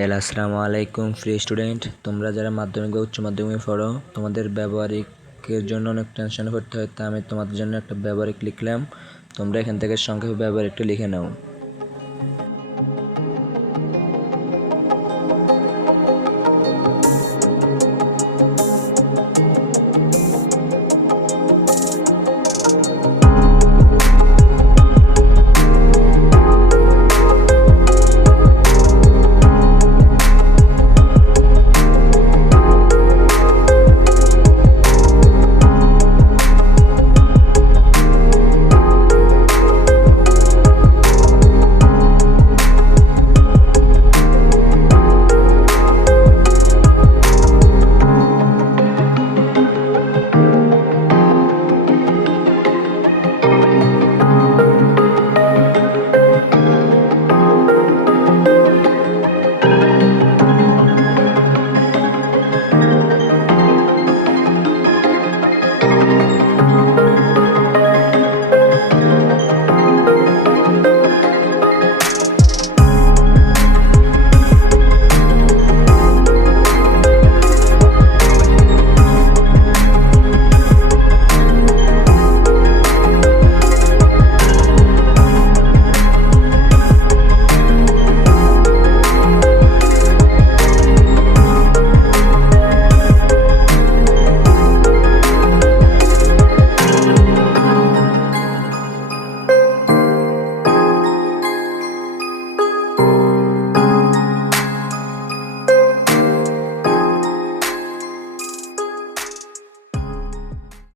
Hello আসসালামু আলাইকুম free student তোমরা যারা মাধ্যমিক বা উচ্চ মাধ্যমিক পড়ো, তোমাদের ব্যবহারিকের জন্য অনেক টেনশন পড়তে হয়, তা আমি তোমাদের জন্য একটা ব্যবহারিক লিখলাম। তোমরা এখান থেকে সংক্ষেপে ব্যবহারিকটা লিখে নাও। Música